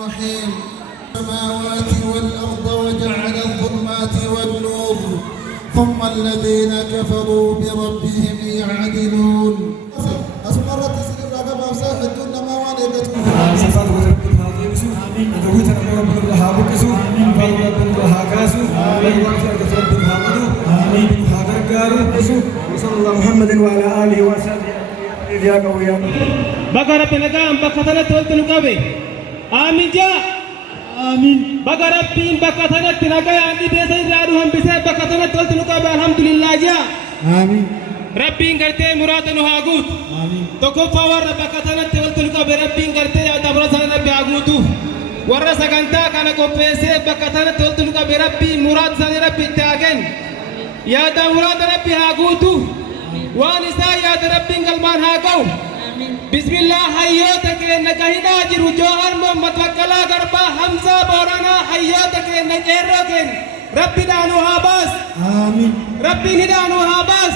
الرحيم السماوات والأرض وجعل الظلمات والنور ثم الذين كفروا بربهم يعدلون أسمرت سر الرقبة وساخت ما والدتكم صفات ربك هاقيسو أدويت ربك هابكسو فالرب هاكاسو والوقت ربك هامدو هاكرقارو وصلى الله محمد وعلى آله وصحبه يا قويا بقرة بلقام بقتنا تولت نقابي آمين جاء آمين بقرة بين بقتنا تنقى عندي بيسا يرادوهم بيسا بقتنا تولت نقابي الحمد لله جاء آمين ربي انقرتي مرادنا هاقوت آمين تكفى ورى بقتنا تولت نقابي ربي انقرتي دبرسنا ربي هاقوتو ورى سقنتا كان قبيسي بقتنا تولت نقابي ربي مراد سني ربي تاقن يا دا مراد ربي هاقوتو وانسا يا دا ربي انقلمان هاقو بسم الله حياتك انك هنا جرو جوهر محمد وكلا غربا حمزة بورانا حياتك انك ايروكن ربي دانوها باس آمين ربي ندانوها باس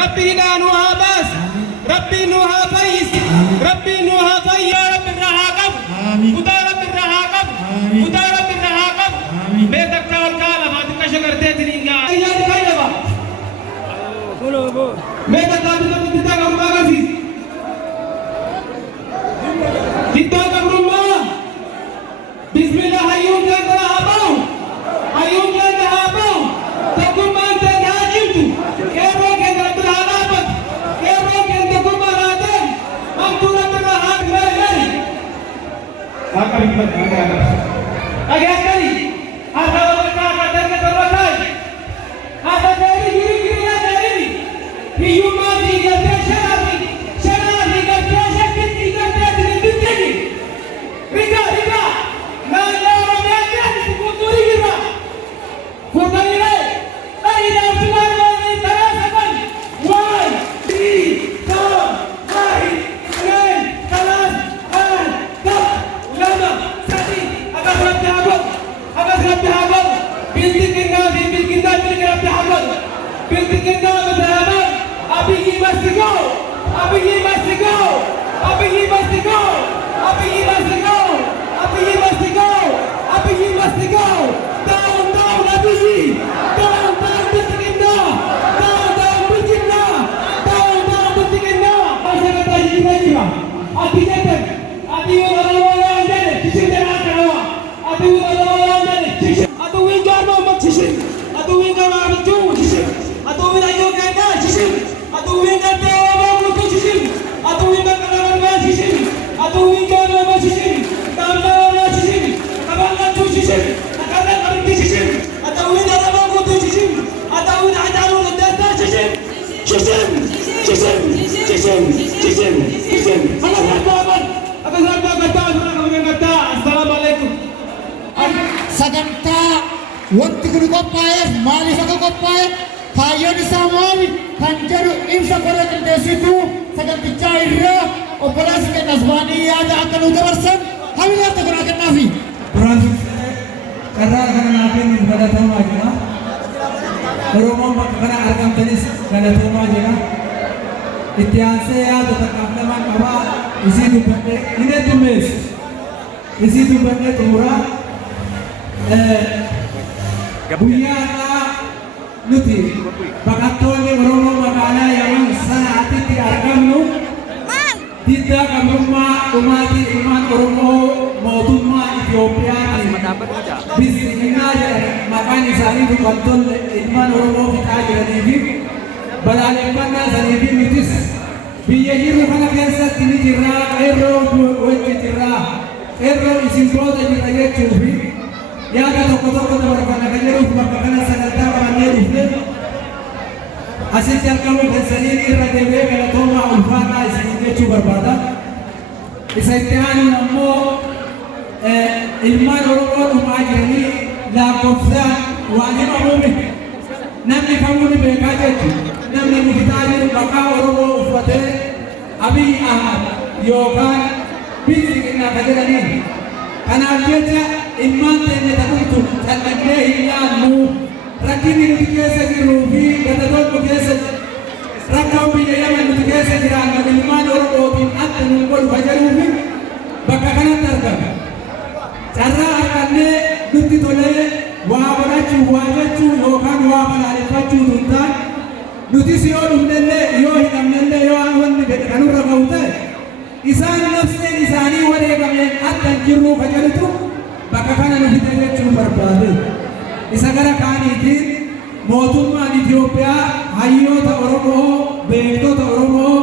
ربي ندانوها باس ربي نوها فايس ربي نوها فايس يا رب الرهاقب ودا رب الرهاقب ودا رب الرهاقب بيتك تاول كالا ما تكشكر تيتنينغا ايات كايبا بيتك تاول كالا ما تكشكر kita rumah bismillah hayyun dan abau hayyun dan abau takuman dan hajimtu kero kan rabbul alamin kero kan takuman adan amtura berahad bayi akan kita agak kali ada orang kata terbatai ada dari giri dari hidup mati dia syarafi syarafi dia sakit dia Riga, nana ramenya dikumpuli kita. Foto ini, aida semua ini terasakan. 1, 2, 3, 4, 5, 6, 7, 8, 9, 10. Agak rapi habang. Binti kita rapi habang. Binti kita bersahabat. Abi must go. Abi must go. Abi must go. Abi must go. Abi must go. Abi must go. Down, Abi. Down, binti kita. Down, binti kita. Down, binti kita. Masa kata jiwa. Abi jatuh. Abi orang jadi. Cici jangan kalah. Abi orang jadi. Cici. Atu wingar mau cici. Atu wingar mau cici. Atu wingar ayo kena cici. Atu wingar dewa mau cici. Atu wingar kalah mau cici. Atu wingar mau cici. Tambah mau cici. Kabangkan cici. Kabangkan kami cici. Atu wingar mau cici. Atu wingar ada lu dah cici. Cici. Assalamualaikum. Saganta wanti kun qophaa'eef maaliif akka qophaa'e kaayyoon isaa maali kan jedhu ibsa godhatu deessitu sagantichaa irraa obbolaasi keenya asbaanii yaada akka nu dabarsan hamilee tokko naa kennaafi. duraan carraa kana naafiin galatamaa jira oromoon bakka kana argamtanis galatamaa jira itti aansee yaada takkaaf lama qabaa isii dubbadhee inni dummeessu isii dubbadhee xumuraa guyyaadhaa nuti baqattoonni oromoo magaalaa yaman sanaatitti argamnu diddaa qabrummaa dhumaatii ilmaan oromoo mootummaa Itiyoophiyaatiin bilisummaa jedhan maqaan isaanii dubartoonni ilmaan oromoo fixaa jiranii fi balaaleffannaa sanii fi nutis biyya jirru kana keessatti ni jirraa qeerroo wajji jirraa qeerroo isin booda jirra jechuu fi yaada tokko dabarfannaa kan jedhuuf bakka kana sagantaa qabannee dhufne asitti argamu keessaniin irra deebi'ee galatoomaa ulfaataa isin jechuu barbaada. Isa itti aanuun ammoo ilmaan oromoo dhumaa jiranii lakkoofsaan waan himamuumi namni kamuu ni beekaa jechuudha. Namni muftaa jiru maqaa oromoo uffatee Abiy Ahmad yookaan biyyi qinnaata jedhaniin. Kanaaf jecha ilmaan teenya ta'uutu calladhee hin yaadnu rakkinni nuti keessa jirruu fi gadatoonni keessa rakkoon biyya Yaman nuti keessa jiraannu ilmaan oromootiin adda nu godhu jedhuu fi bakka kanatti argama. waa godhachuu waa jechuu yookaan waa balaaleffachuu tun taane nuti si yoo dhumnellee yoo hidhamnellee yoo wanni fedhe kanurra ga'u ta'e isaan nafseen isaanii wareegameen addan jirruu facalutu bakka kana nu fide jechuu barbaade. Isa gara kaaniitiin mootummaan Itoophiyaa hayyoota Oromoo beektota Oromoo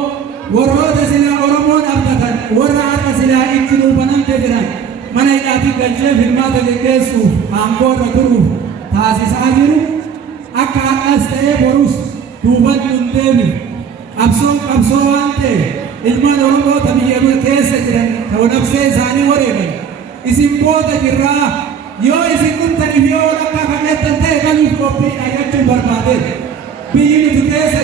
warroota silaa Oromoon abdatan warra har'a silaa itti dhuunfanamte jiran mana hidhaatiin galchee filmaata geggeessuuf aangoorra turuuf taasisaa jiru akka har'as ta'ee borus duubatti hin deemne qabsoo waan ta'e ilmaan Oromoota biyya keessa jiran ta'uu nafsee isaanii wareegan isin booda jirraa yoo isin dhumtaniif yoo lakkaa kannettan ta'e galuuf qophiidha jechuun barbaade biyyi nuti keessa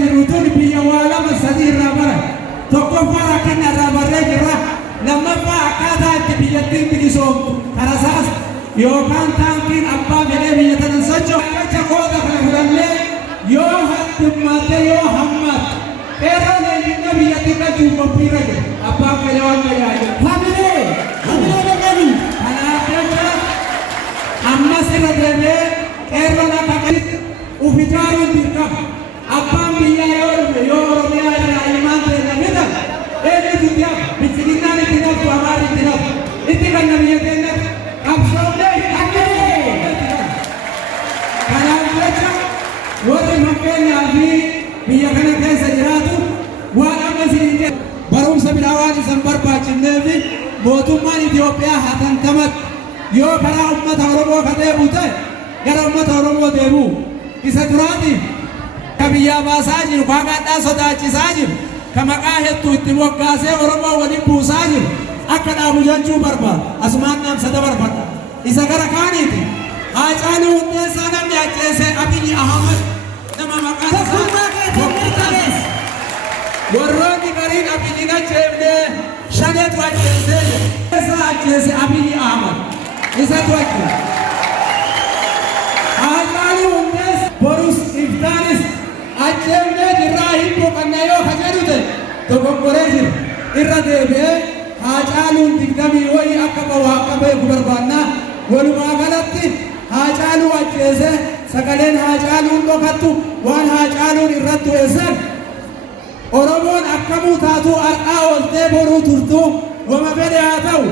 jirutun biyya waa lama sadii irraa bara tokkoffaa rakkina irraa barree jirra lammaffaa akkaataa itti biyyattiin bilisoomtu karasaas yookaan taankiin abbaa fedhee biyya tanan socho'u jecha qooda kana fudhannee yoo haddummaate yoo hammaatte qeerroo leenjinna biyyattiin dhachuun qophiirra jira abbaan fedhee waan fayyaa'e hamilee dhaqanii kanaaf jecha ammas irra deemee qeerroon akka qalitti uf ijaaruun dirqama abbaan biyyaa yoo dhufe yoo oromiyaa irraa ilmaan ta'e namni ta'a eenyutu itti hafa bichilinnaan itti naftu amaar itti naftu itti kan na biyya keenyatti qabsoomnee kanaaf jecha warri fakkeenyaa fi biyya kana keessa jiraatu waan amma isin jedhu barumsa biraa waan isan barbaachifneef mootummaan Itoophiyaa hatantamatti yoo karaa ummata Oromoo ka deebi'u ta'e gara ummata Oromoo deebi'u isa duraatiif ka biyyaa baasaa jiru ka gadhaa sodaachisaa jiru ka maqaa hedduu itti moggaasee Oromoo waliin buusaa jiru akka dhaabu jechuu barbaadu asumaan naamsa dabarfadha isa gara kaaniiti Haacaaluu Hundeessaa namni ajjeese Abiyyi Ahmad nama maqaan isaa warroonni gariin Abiyyiin ajjeefnee shaneetu ajjeese Abiyyi Ahmad isatu ajjeese Haacaaluu Hundeessaa borus iftaanis ajjeefnee jirraa hin boqannaa yoo ka jedhu ta'e dogoggoree jiru irra deebi'ee Haacaaluun digdamii wayii akka bahu akka beeku barbaannaa walumaa galatti Haacaaluu ajjeese sagaleen Haacaaluun dhokattu waan Haacaaluun irratti weessan Oromoon akkamuu taatuu har'aa ooltee boruu turtuu wama fedhe haa ta'u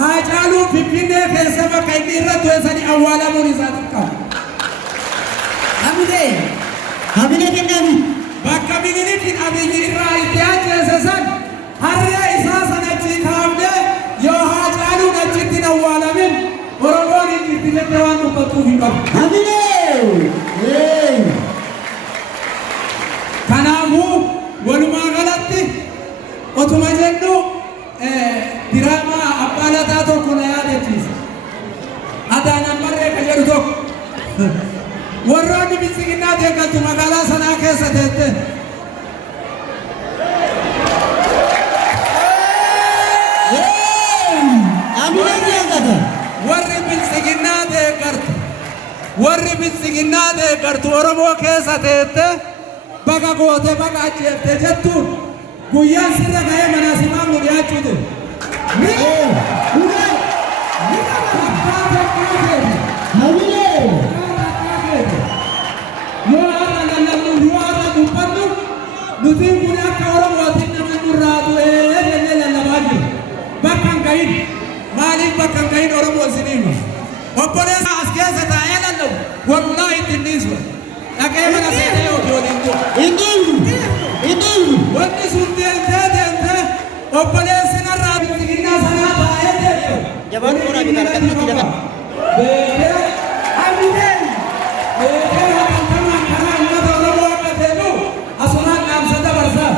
Haacaaluun Finfinnee keessa bakka inni irratti weessanii awwaalamuun isaa xiqqaama. Hamilee kennami bakka Minilikiin Abiyyi irraa itti ajjeese san harree isaa sanachi kaafnee yoo Haacaaluun achitti hin awwaalamin Oromoon hin jirti jette waan dubbattuuf hin qabu. Kanaafuu walumaa galatti otuma jennu diraamaa abbaa lataa tokko na yaadachiisa. Adaanan barree ka jedhu tokko warroonni bilisiginnaa deeggartu magaalaa sanaa keessa teette. warri bilisiginnaa deeggartu Oromoo keessa teette baga goote baga ajjeefte jettuun guyyaan sirra ga'ee manaasimaan nu dhiyaachuu ture. yoo har'a lallabnu yoo har'a dubbannu nutiin kun akka Oromootiin nama nurraa du'ee jennee lallabaa jiru bakka hin gahin maaliif bakka hin gahin Oromoo isiniima obboleessa as keessa taa'ee lallabu wallaahi ittiin dhiisu dhaqee mana seenee yookiin waliin du'a wanni sun deemtee obboleessi narraa bilisiginnaa sanaa taa'ee deemte Jabaan fuudhaa fi harkatti nutti daban. beekee hamileen beekee hakantamaan karaa uummata Oromoo akka deemu asumaan dhaamsa dabarsaa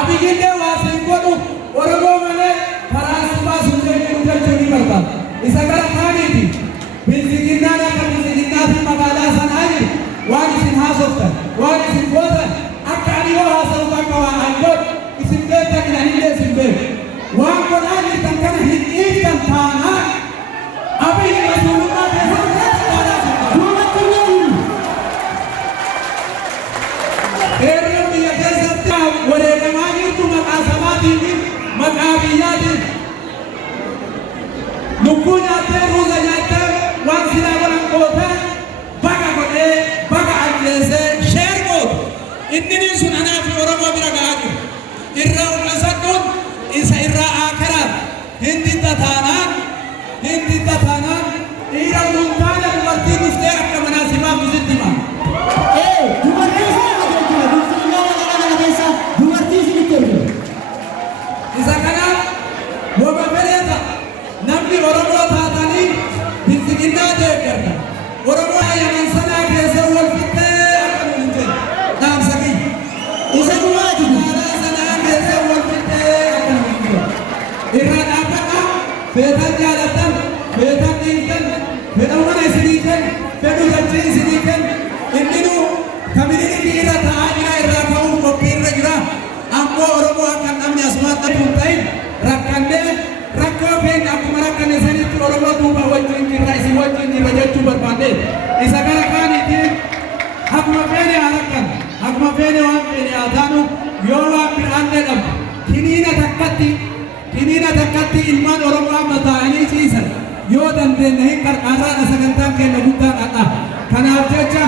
Abiyyillee waa siin godhu Oromoo malee karaa si baasuun deemee jechuu ni barbaada isa gara kaaniiti bilisiginnaan akka bilisiginnaa fi magaalaa sanaa jiru waan isin haasoftan waan isin gootan akka ani yoo haasa'u akka waa an godhu isin beektan hin anillee isin beeku waan godhaa jirtan kana hin dhiiftan taanaan Abiyyi Rasulullah biyya keessatti wareegamaa jirtu maqaa sabaatiin fi maqaa biyyaatiin Isa kanaaf wama fedheeta namni Oromoo taatanii bilisiginnaa deeggarta. Oromoo ayyaman sanaa keessa wal fixxee akka nuun hin jenne dhaamsa kiyya. Isa dhumaati. Magaalaa sanaa keessa wal fixxee akka nuun hin jenne. Irraa dhaabbadhaa feetan jaalattan feetan dhiigdan fedhamana isinii kennu fedhu dachee isinii kennu inninu kamilini dhiira ta'aa jira irraa ka'uuf qophii irra jira. Ammoo Oromoo akka namni asumaan dhatuun ta'in rakkannee rakkoo keenya akkuma rakkanne sanitti Oromoo duuba wajjin jirra isin wajjin jirra jechuu barbaanne isa gara kaaniitiin akkuma feene haa rakkan akkuma feene waan feene haa taanu yoo waan biraallee dhabdu kiniina takkatti ilmaan Oromoo amma taa'anii ciisan yoo dandeenye hin qarqaarraadha sagantaan keenya guddaan adha. Kanaaf jecha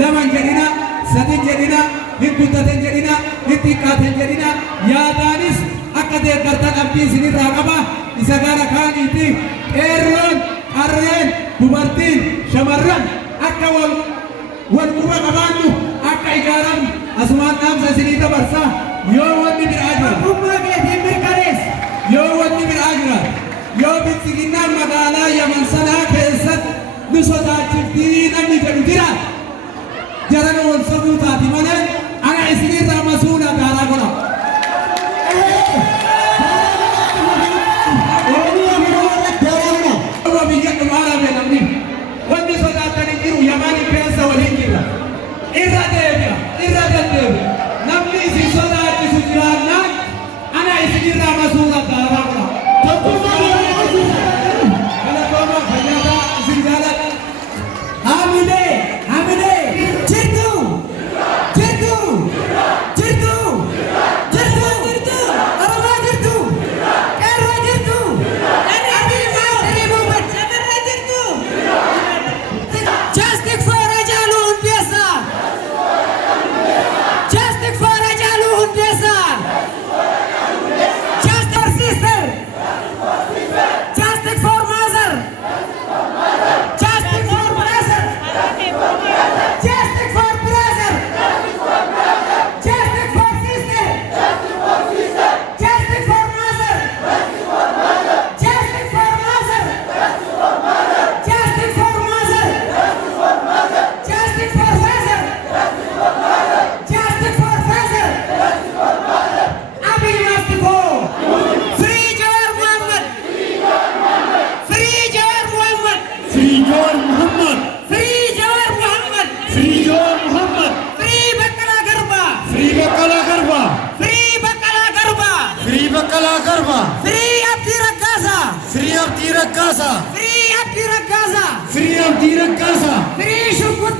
lama hin jedhina sadi hin jedhina hin guddaten jedhina hin xiqqaaten jedhina yaadaanis akka deeggartan abdii isinirraa qaba. Isa gara kaaniiti qeerroon qarreen dubartiin shamarran akka wal quba qabaannu akka ijaaramnu asumaan dhaamsa isinii dabarsa. Yoo wanni biraa jira Humna keetiin mirkaneessa. yoo wanni biraa jira yoo bilisiginnaan magaalaa Yaman sanaa keessatti nu sodaachiftii namni jedhu jira jarana wal sobuu taati malee ana isinirraa masuuna gaaraa godha. Biyya dhumaara beekamni wanni sodaatanii jiru Yamani keessa waliin jira irra deebi'a irra deddeebi'a namni isin sodaachisu jiraannaan ana isinirraa masuuna gaaraa godha. Galatooma fayyadaa isin jaalladha. Hamidee jirtu Oromoo jirtu qeerroo jirtu Justice for Haacaaluu Hundeessaa. Justice for Haacaaluu Hundeessaa. Justice for sister. Justice for mother. Justice for brother. Justice for brother. Justice for sister. Justice for mother. Justice for mother. Justice for mother. Justice for father. Justice for father. Abiy must go. Free Jawar Mohammed. Free Jawar Mohammed. Free Jawar Mohammed. Free Jawar Mohammed. Free Jawar Mohammed. Free Baqqalaa Garbaa. Free Baqqalaa Garbaa. Free Baqqalaa Garbaa. Free Baqqalaa Garbaa. Free Abdii Raggaasaa. Free Abdii Raggaasaa. Free Abdii Raggaasaa. Free Abdii Raggaasaa. Free Shukut